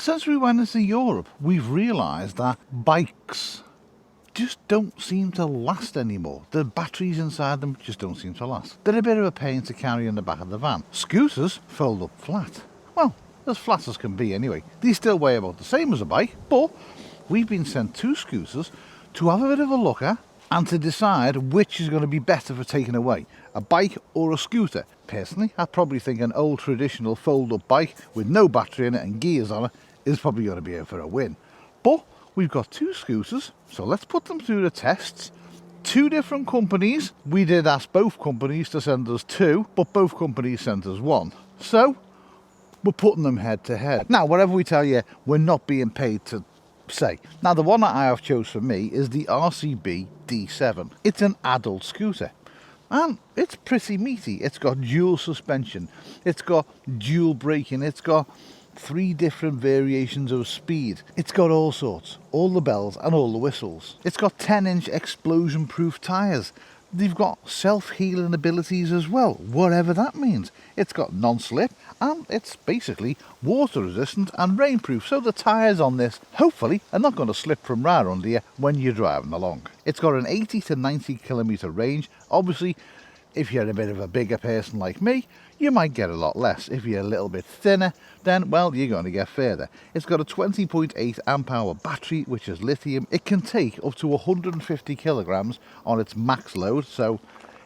Since we went into Europe, we've realised that bikes just don't seem to last anymore. The batteries inside them just don't seem to last. They're a bit of a pain to carry in the back of the van. Scooters fold up flat. Well, as flat as can be anyway. These still weigh about the same as a bike, but we've been sent 2 scooters to have a bit of a look at and to decide which is going to be better for taking away, a bike or a scooter. Personally, I probably think an old traditional fold-up bike with no battery in it and gears on it is probably going to be in for a win. But we've got 2 scooters, so let's put them through the tests. 2 different companies. We did ask both companies to send us 2, but both companies sent us 1. So we're putting them head to head. Now, whatever we tell you, we're not being paid to say. Now, the one that I have chose for me is the RCB D7. It's an adult scooter. And it's pretty meaty. It's got dual suspension. It's got dual braking. It's got 3 different variations of speed. It's got all sorts, all the bells and all the whistles. It's got 10-inch explosion-proof tyres. They've got self-healing abilities as well, whatever that means. It's got non-slip and it's basically water resistant and rainproof, so the tyres on this hopefully are not going to slip from right under you when you're driving along. It's got an 80 to 90 kilometre range. Obviously, if you're a bit of a bigger person like me, you might get a lot less. If you're a little bit thinner, then, well, you're going to get further. It's got a 20.8 amp hour battery, which is lithium. It can take up to 150 kilograms on its max load. So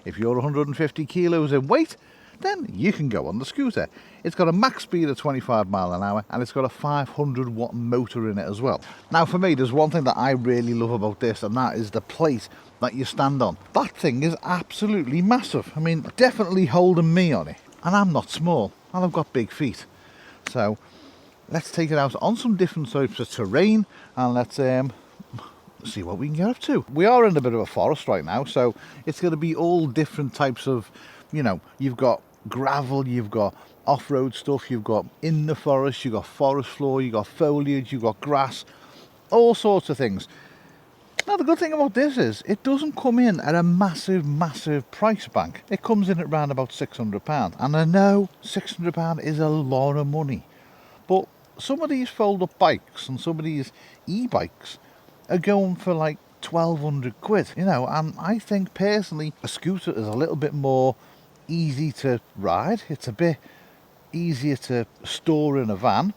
if you're 150 kilos in weight, then you can go on the scooter. It's got a max speed of 25 miles an hour and it's got a 500 watt motor in it as well. Now, for me, there's one thing that I really love about this, and that is the plate that you stand on. That thing is absolutely massive. I mean, definitely holding me on it. And I'm not small, and I've got big feet. So let's take it out on some different types of terrain, and let's see what we can get up to. We are in a bit of a forest right now, so it's going to be all different types of, you know, you've got gravel, you've got off-road stuff, you've got in the forest, you've got forest floor, you've got foliage, you've got grass, all sorts of things. Now, the good thing about this is it doesn't come in at a massive price bank. It comes in at around about £600. And I know £600 is a lot of money. But some of these fold-up bikes and some of these e-bikes are going for like 1,200 quid, you know, and I think personally a scooter is a little bit more easy to ride. It's a bit easier to store in a van.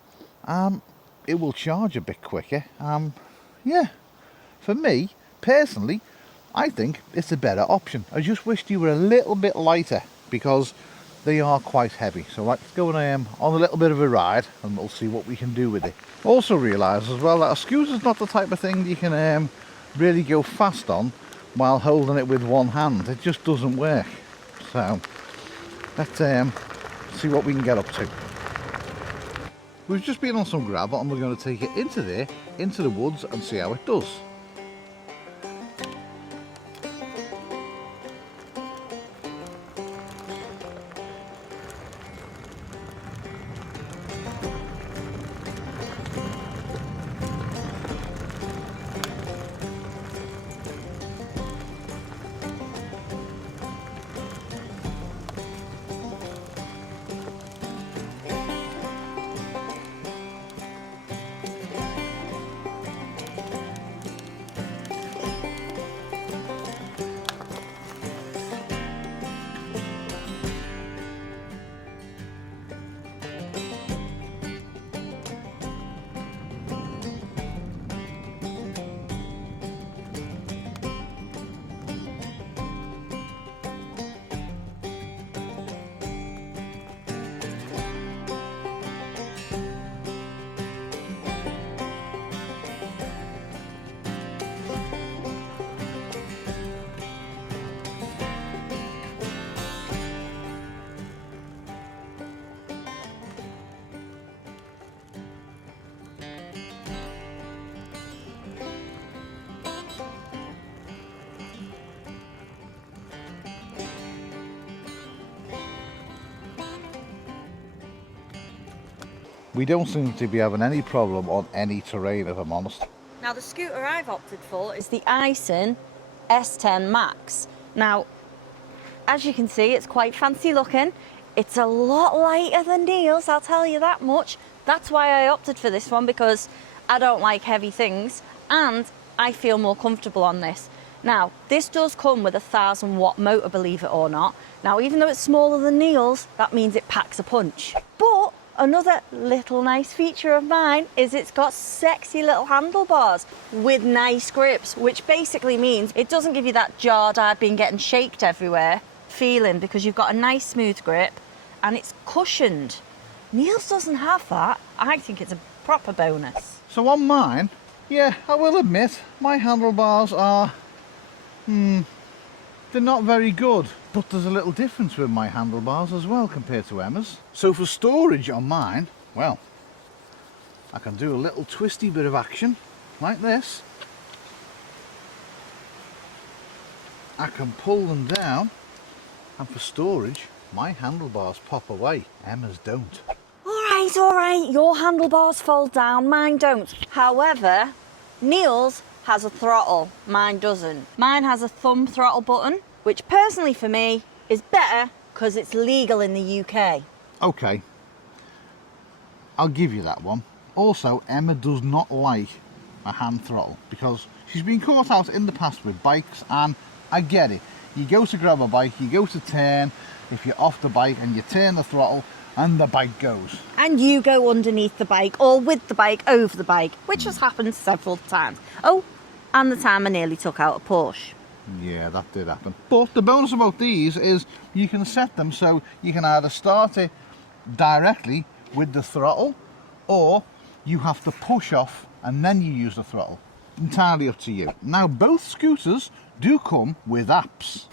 It will charge a bit quicker. Yeah. For me, personally, I think it's a better option. I just wished you were a little bit lighter because they are quite heavy. So let's go on a little bit of a ride and we'll see what we can do with it. Also realise as well that a scooter's not the type of thing you can really go fast on while holding it with one hand. It just doesn't work. So let's see what we can get up to. We've just been on some gravel and we're going to take it into there, into the woods, and see how it does. We don't seem to be having any problem on any terrain, if I'm honest. Now, the scooter I've opted for is the Isinwheel S10 Max. Now, as you can see, it's quite fancy looking. It's a lot lighter than Neil's, I'll tell you that much, That's why I opted for this one, because I don't like heavy things and I feel more comfortable on this. Now, this does come with a 1000-watt motor, believe it or not. Now, even though it's smaller than Neil's, that means it packs a punch. But another little nice feature of mine is it's got sexy little handlebars with nice grips, which basically means it doesn't give you that jarred, I've been getting shaked everywhere feeling, because you've got a nice smooth grip and it's cushioned. Neil's doesn't have that. I think it's a proper bonus. So on mine, yeah, I will admit, my handlebars are, they're not very good. But there's a little difference with my handlebars as well compared to Emma's. So for storage on mine, well, I can do a little twisty bit of action like this. I can pull them down, and for storage, my handlebars pop away. Emma's don't. All right, your handlebars fold down, mine don't. However, Neil's has a throttle, mine doesn't. Mine has a thumb throttle button, which personally for me is better because it's legal in the UK. Okay, I'll give you that one. Also, Emma does not like a hand throttle because she's been caught out in the past with bikes, and I get it. You go to grab a bike, you go to turn, if you're off the bike and you turn the throttle and the bike goes. And you go underneath the bike or with the bike over the bike, which has happened several times. Oh, and the time I nearly took out a Porsche. Yeah, that did happen. But the bonus about these is you can set them so you can either start it directly with the throttle, or you have to push off and then you use the throttle. Entirely up to you. Now, both scooters do come with apps.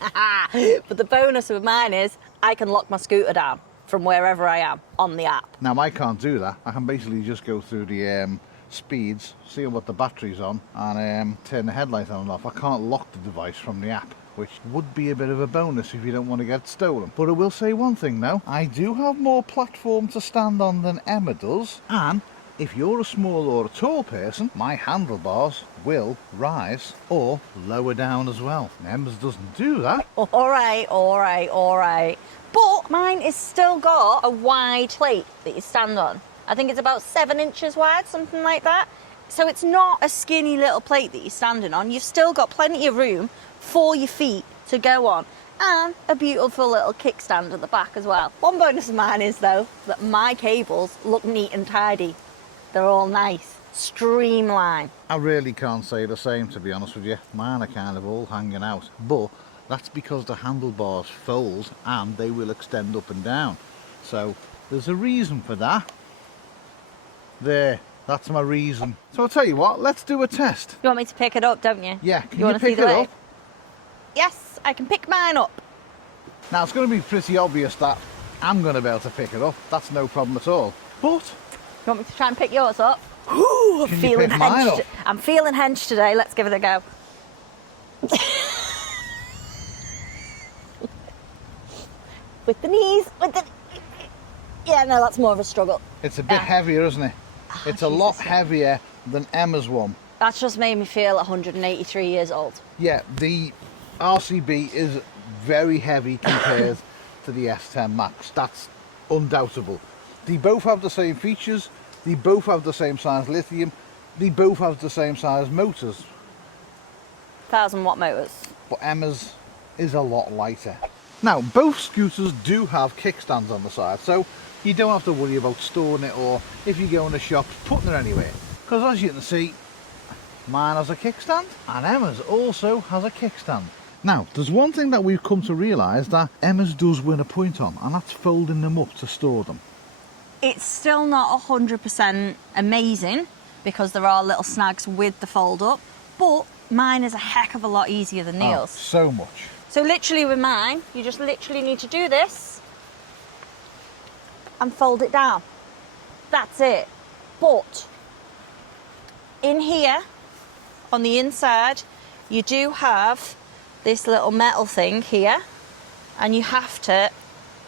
But the bonus with mine is I can lock my scooter down from wherever I am on the app. Now, I can't do that. I can basically just go through the speeds, see what the battery's on, and turn the headlight on and off. I can't lock the device from the app, which would be a bit of a bonus if you don't want to get stolen. But I will say one thing now, I do have more platform to stand on than Emma does, and if you're a small or a tall person, my handlebars will rise or lower down as well. Emma's doesn't do that. All right. But mine is still got a wide plate that you stand on. I think it's about 7 inches wide, something like that. So it's not a skinny little plate that you're standing on. You've still got plenty of room for your feet to go on, and a beautiful little kickstand at the back as well. One bonus of mine is, though, that my cables look neat and tidy. They're all nice, streamlined. I really can't say the same, to be honest with you. Mine are kind of all hanging out, but that's because the handlebars fold and they will extend up and down. So there's a reason for that. There, that's my reason. So I'll tell you what, let's do a test. You want me to pick it up, don't you? Yeah, can you you want to pick see it the way? up? Yes, I can pick mine up. Now it's going to be pretty obvious that I'm going to be able to pick it up. That's no problem at all. But You want me to try and pick yours up? Ooh, I'm Can you feeling pick mine up? I'm feeling hench today. Let's give it a go. With the knees, Yeah, no, that's more of a struggle. it's a bit heavier, isn't it? It's a lot heavier than Emma's one. That's just made me feel 183 years old. Yeah, the RCB is very heavy compared to the S10 Max. That's undoubtable. They both have the same features. They both have the same size lithium. They both have the same size motors. 1000-watt motors. But Emma's is a lot lighter. Now, both scooters do have kickstands on the side, so you don't have to worry about storing it, or if you go in the shop, putting it anywhere. Because as you can see, mine has a kickstand and Emma's also has a kickstand. Now, there's one thing that we've come to realise that Emma's does win a point on, and that's folding them up to store them. It's still not 100% amazing because there are little snags with the fold up, but mine is a heck of a lot easier than Neil's. So much. So literally with mine, you just literally need to do this and fold it down. That's it. But in here, on the inside, you do have this little metal thing here, and you have to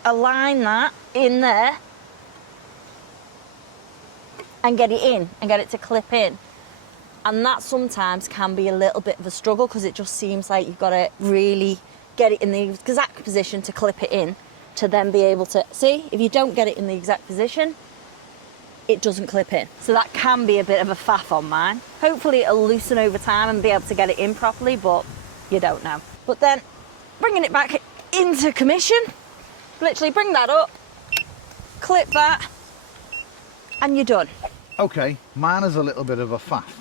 align that in there and get it in and get it to clip in. And that sometimes can be a little bit of a struggle because it just seems like you've got to really get it in the exact position to clip it in to then be able to see. If you don't get it in the exact position, it doesn't clip in. So that can be a bit of a faff on mine. Hopefully it'll loosen over time and be able to get it in properly, but you don't know. But then bringing it back into commission, literally bring that up, clip that, and you're done. Okay, mine is a little bit of a faff,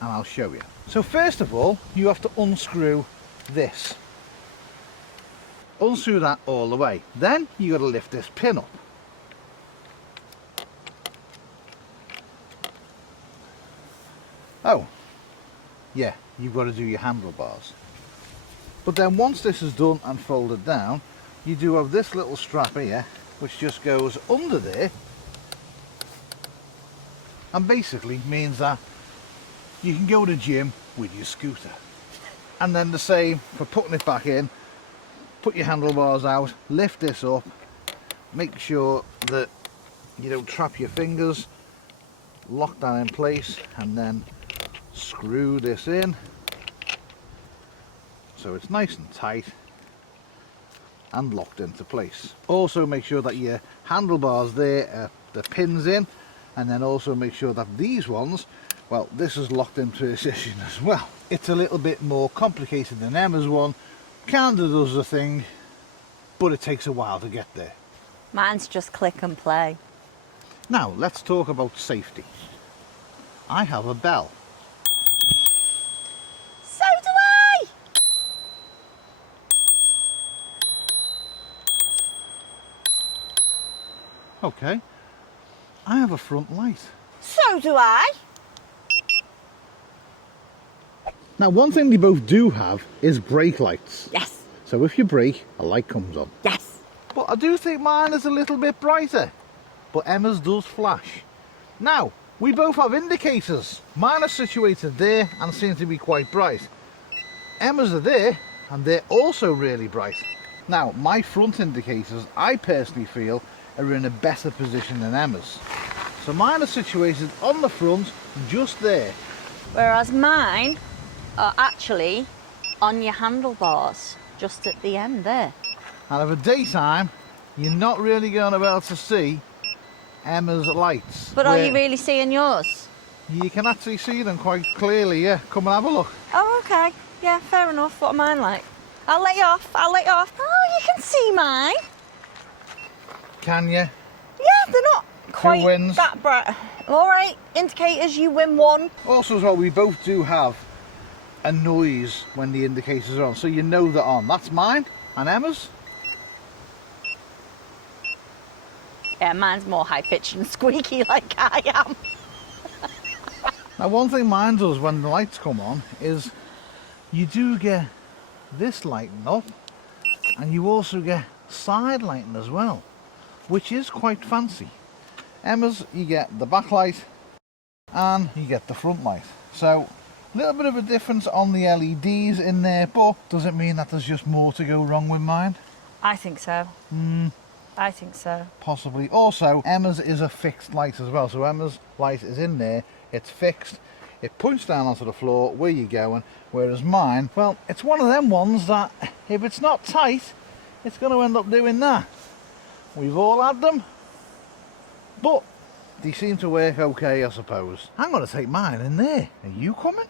and I'll show you. So first of all, you have to unscrew this. Unscrew that all the way. Then you got to lift this pin up. Oh, yeah, you've got to do your handlebars. But then once this is done and folded down, you do have this little strap here, which just goes under there, and basically means that you can go to the gym with your scooter. And then the same for putting it back in. Put your handlebars out, lift this up, make sure that you don't trap your fingers, lock that in place, and then screw this in so it's nice and tight and locked into place. Also make sure that your handlebars there, the pins in, and then also make sure that these ones, well, this is locked into position as well. It's a little bit more complicated than Emma's one. Kinda does the thing, but it takes a while to get there. Mine's just click and play. Now let's talk about safety. I have a bell. So do I! Okay. I have a front light. So do I! Now one thing they both do have is brake lights. Yes. So if you brake, a light comes on. Yes. But I do think mine is a little bit brighter. But Emma's does flash. Now, we both have indicators. Mine are situated there and seem to be quite bright. Emma's are there and they're also really bright. Now, my front indicators, I personally feel, are in a better position than Emma's. So mine are situated on the front, just there. Whereas mine are actually on your handlebars, just at the end there. And over daytime, you're not really going to be able to see Emma's lights. But are you really seeing yours? You can actually see them quite clearly, yeah. Come and have a look. Oh, okay. Yeah, fair enough. What are mine like? I'll let you off. I'll let you off. Oh, you can see mine. Can you? Yeah, they're not quite wins? that bright. All right, indicators, you win one. Also as well, we both do have a noise when the indicators are on, so you know they're on. That's mine and Emma's. Yeah, mine's more high-pitched and squeaky like I am. Now one thing mine does when the lights come on is you do get this lighting up and you also get side lighting as well, which is quite fancy. Emma's, you get the back light and you get the front light. So a little bit of a difference on the LEDs in there, but does it mean that there's just more to go wrong with mine? I think so. I think so. Possibly. Also, Emma's is a fixed light as well. So Emma's light is in there, it's fixed, it points down onto the floor where you're going, whereas mine, well, it's one of them ones that if it's not tight, it's going to end up doing that. We've all had them, but they seem to work okay, I suppose. I'm going to take mine in there. Are you coming?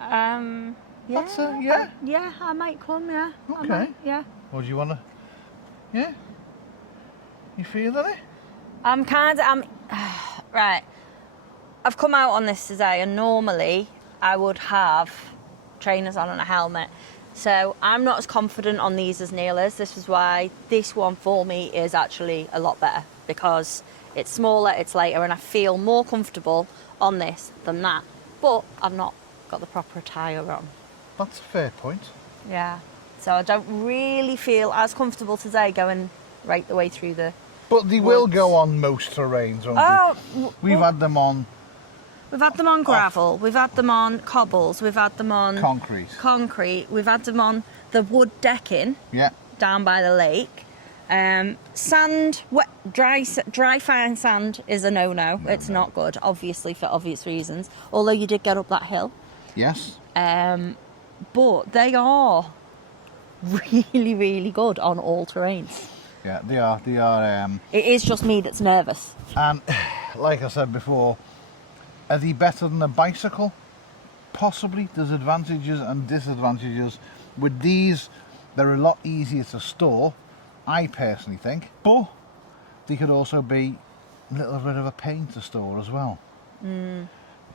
Yeah. That's yeah? Yeah, I might come, yeah. I Okay. might, yeah. Or do you want to? Yeah? You feeling it? Right. I've come out on this today and normally I would have trainers on and a helmet. So I'm not as confident on these as Neil is. This is why this one for me is actually a lot better, because it's smaller, it's lighter, and I feel more comfortable on this than that. But I've not got the proper attire on. That's a fair point. Yeah. So I don't really feel as comfortable today going right the way through the... But they will go on most terrains, won't they? We've had them on... We've had them on gravel, we've had them on cobbles, we've had them on... concrete, we've had them on the wood decking down by the lake. Sand, wet, dry fine sand is a no-no. It's not good, obviously, for obvious reasons. Although you did get up that hill. Yes. But they are really, really good on all terrains. Yeah, they are. They are. It is just me that's nervous. And like I said before, are they better than a bicycle? Possibly. There's advantages and disadvantages. With these, they're a lot easier to store, I personally think, but they could also be a little bit of a pain to store as well.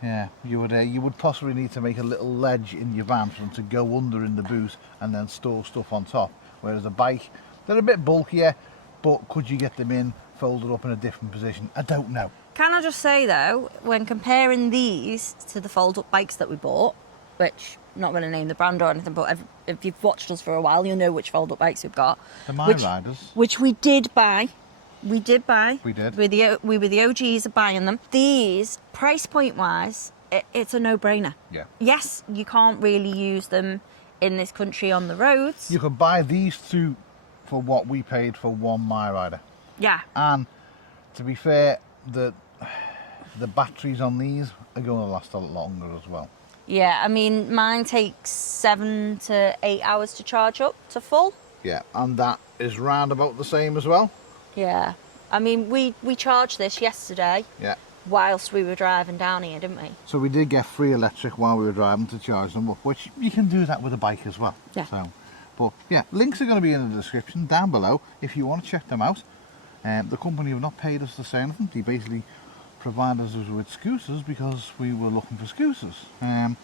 Yeah, you would possibly need to make a little ledge in your van for them to go under in the boot and then store stuff on top. Whereas a bike, they're a bit bulkier, but could you get them in, folded up in a different position? I don't know. Can I just say though, when comparing these to the fold-up bikes that we bought, which I'm not going to name the brand or anything, but if you've watched us for a while, you'll know which fold-up bikes we've got. The My Riders. Which we did buy. We did buy. We did. We were the OGs of buying them. These, price point wise, it's a no-brainer. Yeah. Yes, you can't really use them in this country on the roads. You could buy these two for what we paid for one My Rider. Yeah. And to be fair, the batteries on these are going to last a lot longer as well. Yeah, I mean, mine takes 7 to 8 hours to charge up to full. Yeah, and that is round about the same as well. Yeah. I mean, we charged this yesterday. Yeah. Whilst we were driving down here, didn't we? So we did get free electric while we were driving to charge them up, which you can do that with a bike as well. Yeah. So, but yeah, links are going to be in the description down below if you want to check them out. The company have not paid us to say anything. They basically provided us with scooters because we were looking for scooters. And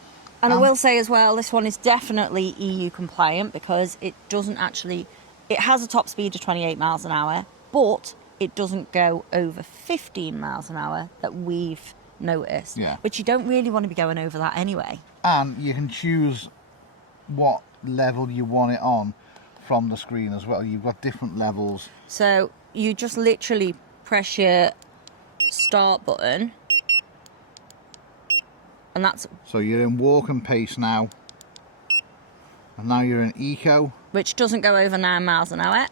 I will say as well, this one is definitely EU compliant because it doesn't actually, it has a top speed of 28 miles an hour, but it doesn't go over 15 miles an hour that we've noticed. Yeah. Which you don't really want to be going over that anyway. And you can choose what level you want it on from the screen as well. You've got different levels. So you just literally press your start button, and that's... So you're in walk and pace now, and now you're in eco. Which doesn't go over 9 miles an hour.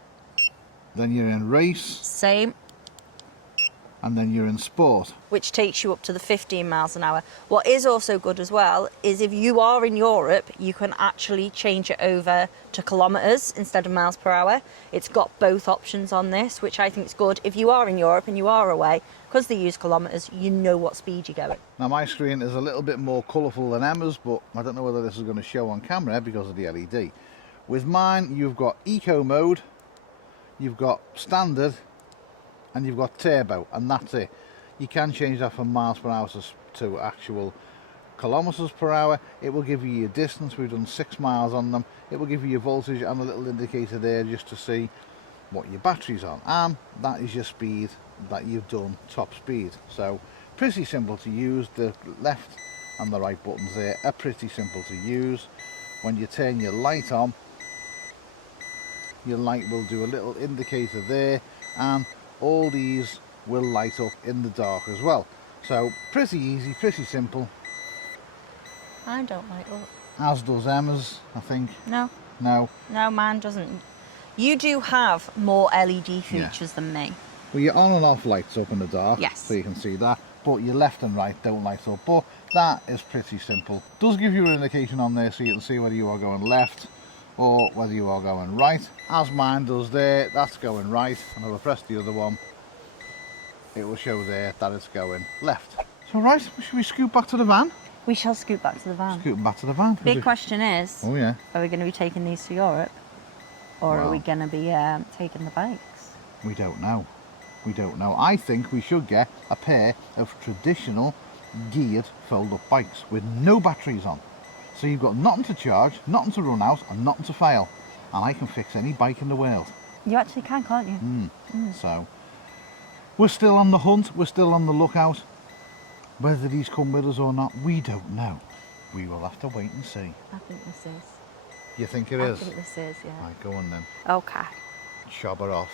Then you're in race. Same. And then you're in sport. Which takes you up to the 15 miles an hour. What is also good as well is if you are in Europe, you can actually change it over to kilometres instead of miles per hour. It's got both options on this, which I think is good. If you are in Europe and you are away, because they use kilometres, you know what speed you're going. Now my screen is a little bit more colourful than Emma's, but I don't know whether this is going to show on camera because of the LED. With mine, you've got eco mode, you've got standard, and you've got turbo, and that's it. You can change that from miles per hour to actual kilometres per hour. It will give you your distance. We've done 6 miles on them. It will give you your voltage and a little indicator there just to see what your battery's on, and that is your speed that you've done, top speed. So pretty simple to use. The left and the right buttons there are pretty simple to use. When you turn your light on, your light will do a little indicator there, and all these will light up in the dark as well. So pretty easy, pretty simple. I don't light up. As does Emma's, I think. No. No. No, mine doesn't. You do have more LED features than me. Well, your on and off lights up in the dark. Yes. So you can see that. But your left and right don't light up. But that is pretty simple. Does give you an indication on there so you can see whether you are going left or whether you are going right. As mine does there, that's going right. And if I press the other one, it will show there that it's going left. So right, should we scoot back to the van? We shall scoot back to the van. Scooting back to the van. Big question is, Oh yeah. are we going to be taking these to Europe? Or Well, are we going to be taking the bikes? We don't know. We don't know. I think we should get a pair of traditional geared fold-up bikes with no batteries on. So you've got nothing to charge, nothing to run out, and nothing to fail. And I can fix any bike in the world. You actually can, can't you? So we're still on the hunt, we're still on the lookout. Whether these come with us or not, we don't know. We will have to wait and see. I think this is. You think it I is? think this is, yeah. Right, go on then. Okay. Shove her off.